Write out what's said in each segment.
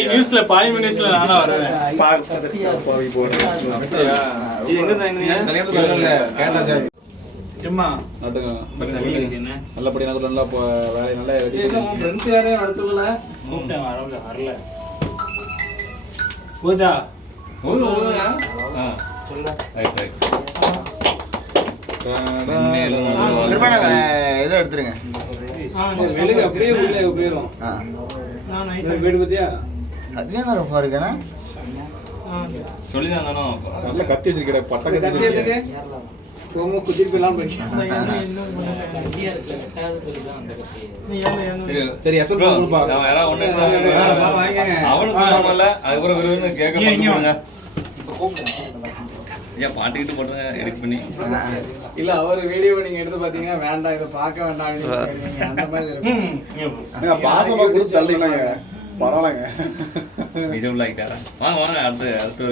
நாளைக்கு நியூஸ்ல பாலிமர் நியூஸ்ல நானா வருவேன். எம்மா நல்லபடியா நல்லா வேலையை நல்லா ரெடி ஃப்ரெண்ட்ஸ் யாரையும் வர சொல்லல. கூப்பிட்டேன் வரல போதா இதை எடுத்துருங்க. அப்படியே உள்ள போயிடும். வீடு பத்தியா அதுதான் ரஃபா இருக்கேன்னா சொல்லிதான் தானோ நல்ல கத்தி வச்சிருக்கேன். பட்ட கத்தி சரி பாட்டுக்கிட்டு போட்டுங்க எடிட் பண்ணி இல்ல அவரு வீடியோ நீங்க எடுத்து பாத்தீங்கன்னா வேண்டாம் இதை பார்க்க வேண்டாம் அந்த மாதிரி இருக்கும். பாசமா கொடுத்து தள்ளினாங்க பரவாயில்லங்க. நிஜம் ஆகிட்டாரா வாங்க வாங்க அடுத்து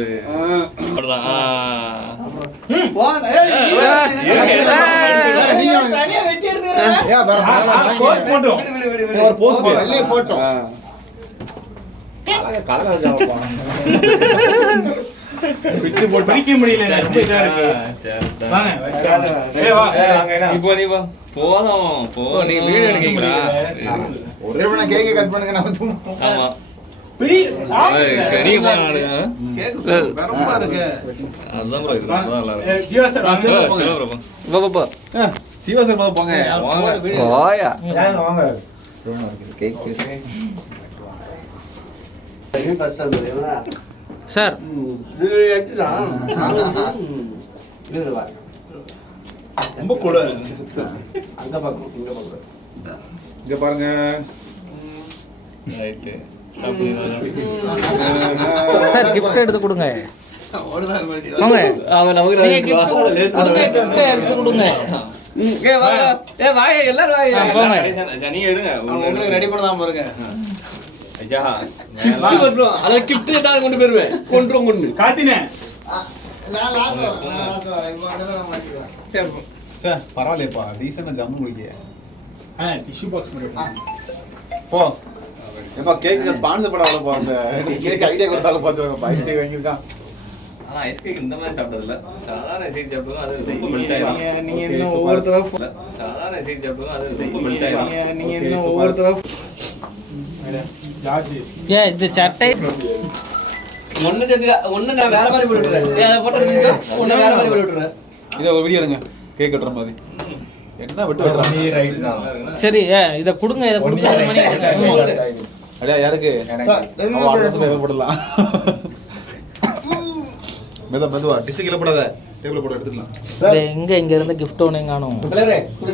பிடிக்க முடியல. இப்போ நீ போதும் நீங்க வீடியோ எடுக்கீங்களா? ஒரே கேக்க கட் பண்ணுங்க. ஆமா சார் ரொம்ப கூட இங்க பாருங்க. சார் கிஃப்ட் எடுத்து கொடுங்க. எடுத்து கொடுங்க. ரெடி பண்ணலாம் பாருங்க. கொண்டு போயிருவேன் கொண்டு காத்தினேன். பரவாயில்லையப்பா டீசெண்டா ஜம்மு குடிக்க. டிஷ்யூ பாக்ஸ் போ ஏப்பா கேக் ஸ்பான்சர் பண்ண அவ்வளோ போங்க. நீ கேக் ஐடியா கொடுத்தாலும் போச்சுருங்க. Ice cake வாங்கியிருக்கான். ஆனா ஐஸ் கேக் இந்த மாதிரி சாப்பிட்டது இல்ல. சாதாரண ஐஸ் கேக் சாப்பிடுவோம் அது ரொம்ப மெல்ட் ஆயிடும். நீங்க என்ன ஒவ்வொருத்தரும் சாதாரண ஐஸ் கேக் சாப்பிடுவோம் அது ரொம்ப மெல்ட் ஆயிடும். நீங்க என்ன ஒவ்வொருத்தரும் இது சட்டை ஒண்ணு நான் வேற மாதிரி போட்டு விட்டுறேன். அதை போட்டு ஒண்ணு வேற மாதிரி போட்டு விட்டுறேன். இதை ஒரு வீடியோ எடுங்க. கேக் கட்டுற மாதிரி என்ன விட்டு விடுறாங்க. சரி இத கொடுங்க. இத கொடுங்க. அடியா யாருக்கு போடலாம். மெதுவா டிஷ் கீழே போடாத. டேபிள் போட்டு எடுத்துக்கலாம். இங்க இருந்து gift ஒண்ணே காணோம்.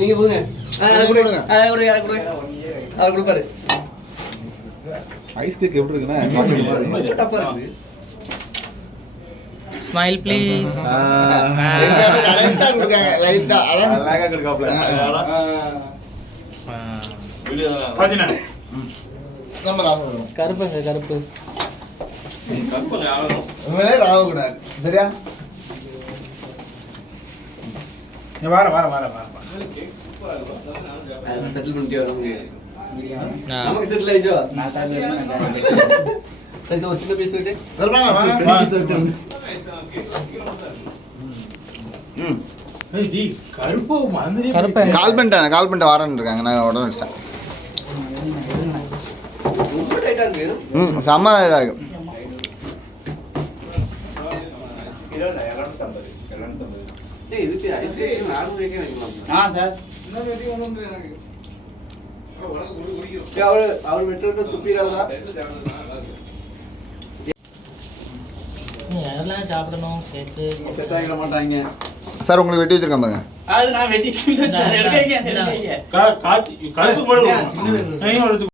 நீங்க போடுங்க. அவர் கொடுப்பாரு. ஐஸ் கேக் எப்படி இருக்குன்னா டப்பா இருக்கு. Smile please. கரெக்ட்டா கொடுங்க. லைட்டா அழகா கொடுக்காப்ல. வீடியோ காத்தினேன். நம்ம ராவணும். கருப்புங்க கருப்பு. கற்பனை ஆகணும். உங்களே ராவக்கூடாது. சரியா? வர செட்டில் பண்ணிட்டு வரோம். நமக்கு செட்டில் ஆயிச்சோ. சரி ஒரு சின்ன பீஸ் விட்டு ஜி கருப்பு மறந்துட்டே கருப்பு. கால் பண்ணிட்டு வரேன்னு இருக்காங்க. நான் உடனே வச்சேன். ரொம்ப டைட்டா இருக்கு. செம்ம இதாகும். டேய் இதுக்கு ஐஸ் கிரீம் 400 ரூபாய்க்கு வைக்கலாம். சார் அவர் மெட்ரோல துப்பிராதா? அதெல்லாம் சாப்பிடணும் சேர்த்து செட் ஆகிட மாட்டாங்க. சார் உங்களுக்கு வெட்டி வச்சிருக்கேன் பாருங்க. அது நான் வெட்டி எடுக்கங்க. காத்தி கருப்பு மட்டும்